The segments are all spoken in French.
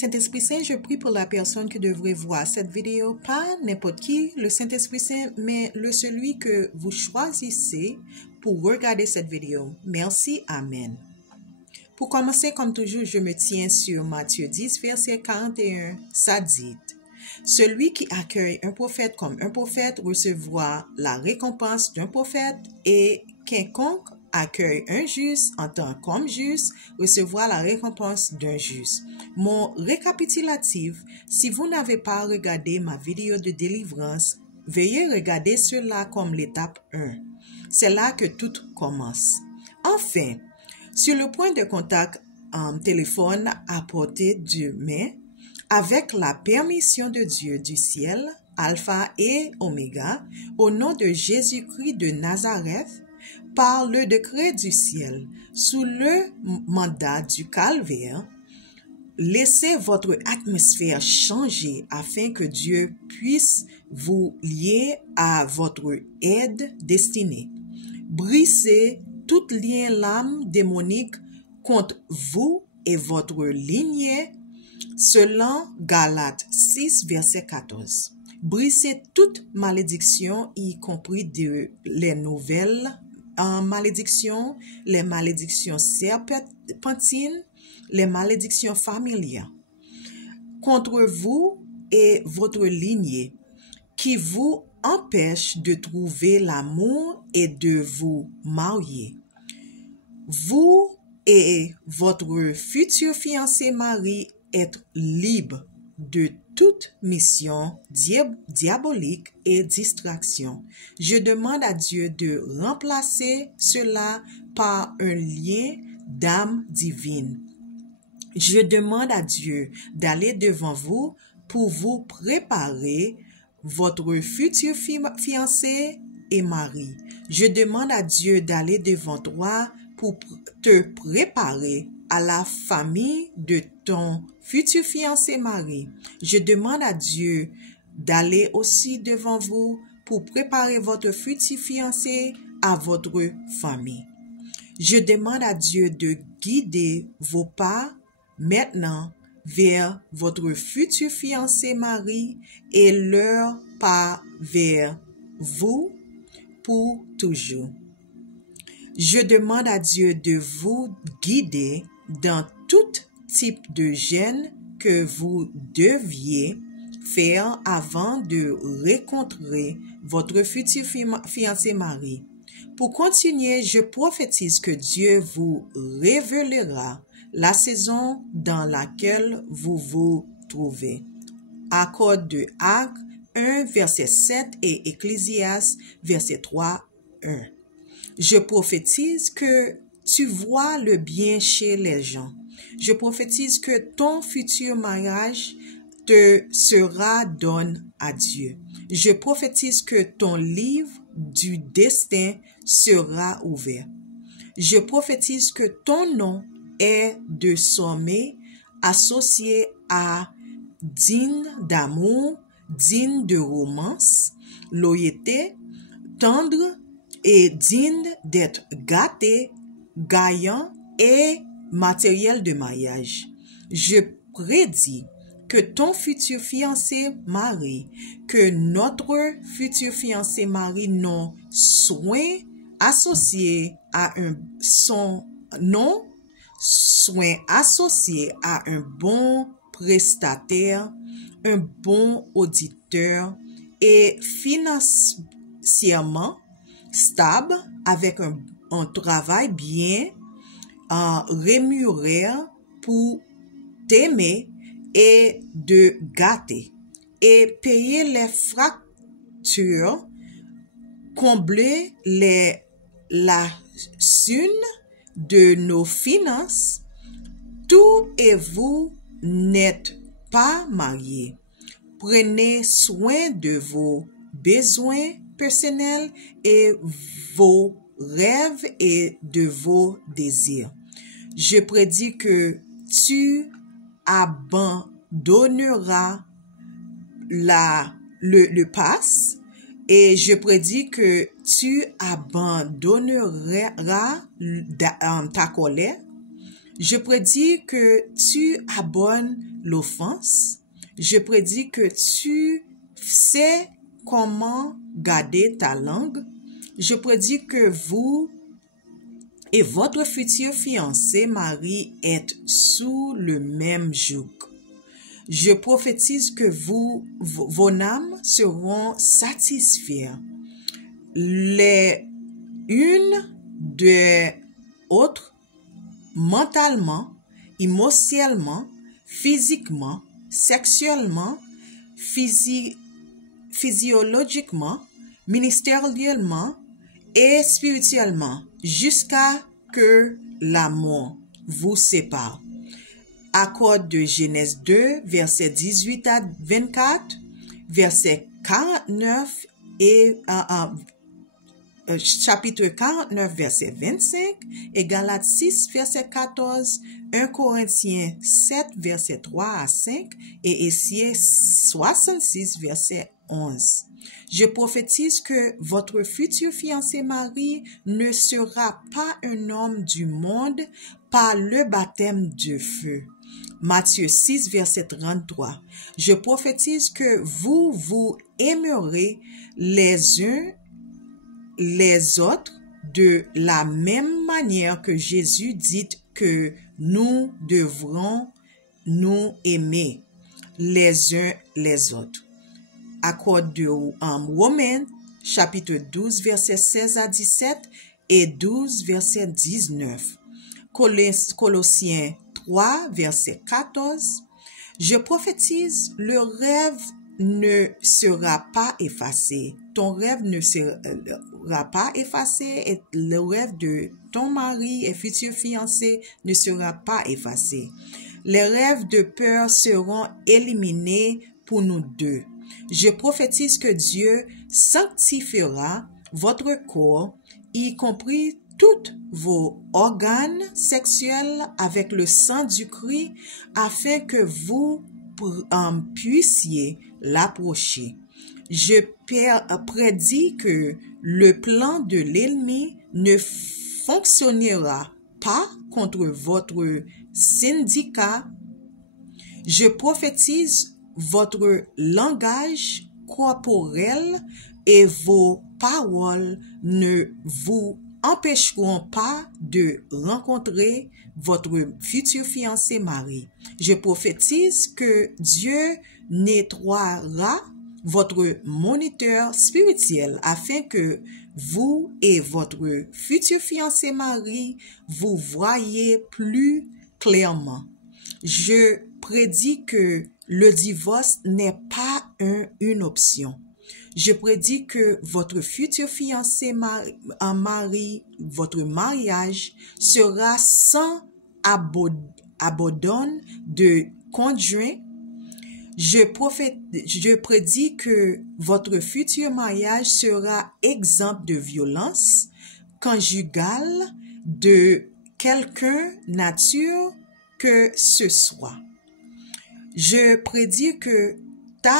Saint-Esprit Saint, je prie pour la personne qui devrait voir cette vidéo, pas n'importe qui, le Saint-Esprit Saint, mais celui que vous choisissez pour regarder cette vidéo. Merci, Amen. Pour commencer, comme toujours, je me tiens sur Matthieu 10, verset 41, ça dit: celui qui accueille un prophète comme un prophète recevra la récompense d'un prophète, et quiconque accueille un juste en tant comme juste recevra la récompense d'un juste. Mon récapitulatif: si vous n'avez pas regardé ma vidéo de délivrance, veuillez regarder cela comme l'étape 1. C'est là que tout commence. Enfin, sur le point de contact téléphone à portée de main, avec la permission de Dieu du ciel, Alpha et Oméga, au nom de Jésus-Christ de Nazareth, par le décret du ciel, sous le mandat du calvaire, laissez votre atmosphère changer afin que Dieu puisse vous lier à votre aide destinée. Brisez tout lien l'âme démonique contre vous et votre lignée, selon Galates 6, verset 14. Brisez toute malédiction, y compris les nouvelles malédictions, les malédictions serpentines, les malédictions familiales contre vous et votre lignée, qui vous empêchent de trouver l'amour et de vous marier. Vous et votre futur fiancé mari êtes libres de toute mission diabolique et distraction. Je demande à Dieu de remplacer cela par un lien d'âme divine. Je demande à Dieu d'aller devant vous pour vous préparer votre futur fiancé et mari. Je demande à Dieu d'aller devant toi pour te préparer à la famille de ton futur fiancé mari. Je demande à Dieu d'aller aussi devant vous pour préparer votre futur fiancé à votre famille. Je demande à Dieu de guider vos pas maintenant vers votre futur fiancé mari et leur pas vers vous pour toujours. Je demande à Dieu de vous guider dans tout type de jeûne que vous deviez faire avant de rencontrer votre futur fiancé mari. Pour continuer, je prophétise que Dieu vous révélera la saison dans laquelle vous vous trouvez. Accord de Actes 1, verset 7 et Ecclésiaste, verset 3, 1. Je prophétise que tu vois le bien chez les gens. Je prophétise que ton futur mariage te sera donné à Dieu. Je prophétise que ton livre du destin sera ouvert. Je prophétise que ton nom est de sommet associé à digne d'amour, digne de romance, loyauté, tendre et digne d'être gâté, gaillant et matériel de mariage. Je prédis que ton futur fiancé mari, que notre futur fiancé mari n'ont soin associé à son nom, soin associé à un bon prestataire, un bon auditeur et financièrement stable avec un travail bien rémunéré pour t'aimer et de gâter et payer les fractures, combler les lacunes de nos finances. Tout et vous n'êtes pas mariés. Prenez soin de vos besoins personnels et vos rêves et de vos désirs. Je prédis que tu abandonneras le passé et je prédis que tu abandonneras ta colère. Je prédis que tu abonnes l'offense. Je prédis que tu sais comment garder ta langue. Je prédis que vous et votre futur fiancé mari êtes sous le même joug. Je prophétise que vos âmes seront satisfaites les unes des autres mentalement, émotionnellement, physiquement, sexuellement, physiologiquement, ministériellement et spirituellement, jusqu'à que la mort vous sépare. Accord de Genèse 2, versets 18 à 24, verset 49 et chapitre 49, verset 25, et Galates 6, verset 14, 1 Corinthiens 7, verset 3 à 5, et Ésaïe 66, verset 11. Je prophétise que votre futur fiancé mari ne sera pas un homme du monde par le baptême de feu. Matthieu 6, verset 33. Je prophétise que vous vous aimerez les uns les autres de la même manière que Jésus dit que nous devrons nous aimer les uns les autres. Accord de Romains, chapitre 12, verset 16 à 17 et 12, verset 19. Colossiens 3, verset 14. Je prophétise, le rêve ne sera pas effacé. Ton rêve ne sera pas effacé et le rêve de ton mari et futur fiancé ne sera pas effacé. Les rêves de peur seront éliminés pour nous deux. Je prophétise que Dieu sanctifiera votre corps, y compris tous vos organes sexuels avec le sang du Christ, afin que vous puissiez l'approcher. Je prédis que le plan de l'ennemi ne fonctionnera pas contre votre syndicat. Je prophétise votre langage corporel et vos paroles ne vous empêcheront pas de rencontrer votre futur fiancé mari. Je prophétise que Dieu nettoiera votre moniteur spirituel afin que vous et votre futur fiancé mari vous voyez plus clairement. Je prédis que le divorce n'est pas une option. Je prédis que votre futur fiancé mari, votre mariage sera sans abandon de conjoint. Je prédis que votre futur mariage sera exempt de violence conjugale de quelque nature que ce soit. Je prédis que ta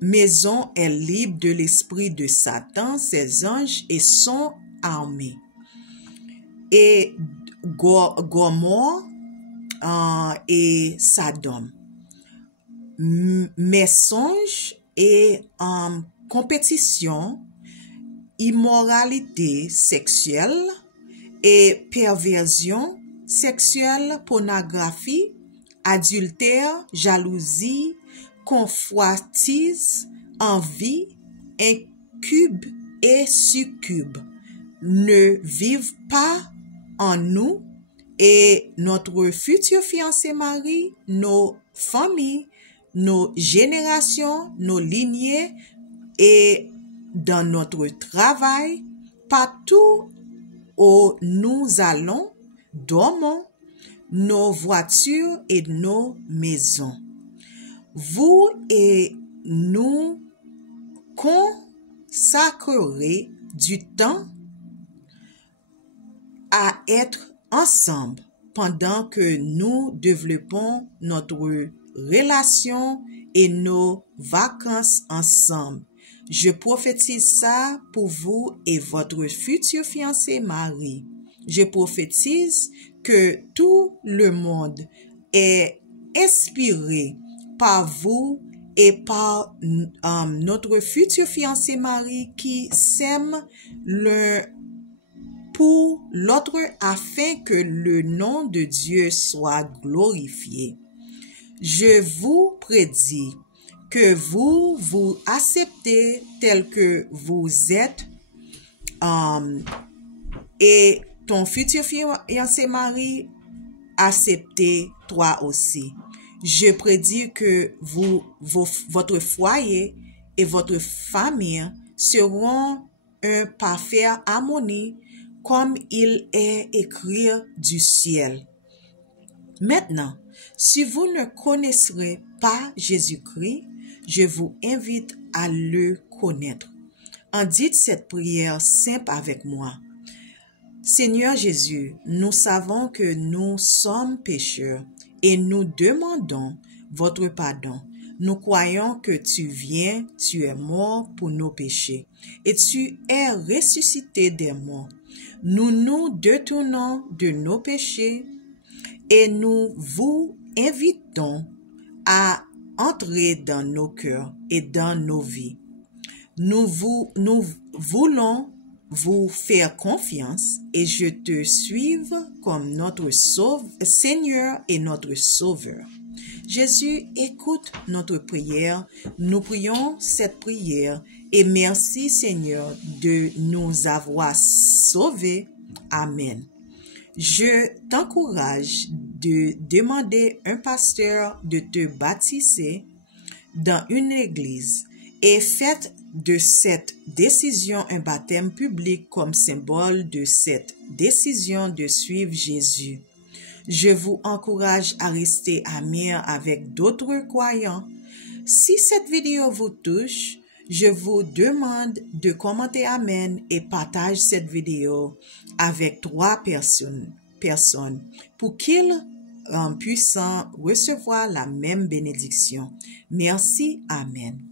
maison est libre de l'esprit de Satan, ses anges et son armée. Et Gomorrhe et Sodome. Mensonge et compétition, immoralité sexuelle et perversion sexuelle, pornographie, adultère, jalousie, convoitise, envie, incube et succube ne vivent pas en nous et notre futur fiancé mari, nos familles, nos générations, nos lignées et dans notre travail, partout où nous allons, dormons, nos voitures et nos maisons. Vous et nous consacrerez du temps à être ensemble pendant que nous développons notre relation et nos vacances ensemble. Je prophétise ça pour vous et votre futur fiancé mari. Je prophétise que tout le monde est inspiré par vous et par notre futur fiancé Marie qui s'aime l'un pour l'autre afin que le nom de Dieu soit glorifié. Je vous prédis que vous acceptez tel que vous êtes et ton futur fiancé Marie acceptez toi aussi. Je prédis que votre foyer et votre famille seront un parfait harmonie comme il est écrit du ciel. Maintenant, si vous ne connaisserez pas Jésus-Christ, je vous invite à le connaître. En dites cette prière simple avec moi. Seigneur Jésus, nous savons que nous sommes pécheurs et nous demandons votre pardon. Nous croyons que tu es mort pour nos péchés et tu es ressuscité des morts. Nous nous détournons de nos péchés et nous vous invitons à entrer dans nos cœurs et dans nos vies. Nous voulons vous faire confiance et je te suive comme notre Seigneur et notre Sauveur. Jésus, écoute notre prière. Nous prions cette prière et merci Seigneur de nous avoir sauvés. Amen. Je t'encourage de demander à un pasteur de te baptiser dans une église et faites de cette décision un baptême public comme symbole de cette décision de suivre Jésus. Je vous encourage à rester amis avec d'autres croyants. Si cette vidéo vous touche, je vous demande de commenter Amen et partage cette vidéo avec 3 personnes pour qu'ils puissent recevoir la même bénédiction. Merci, Amen.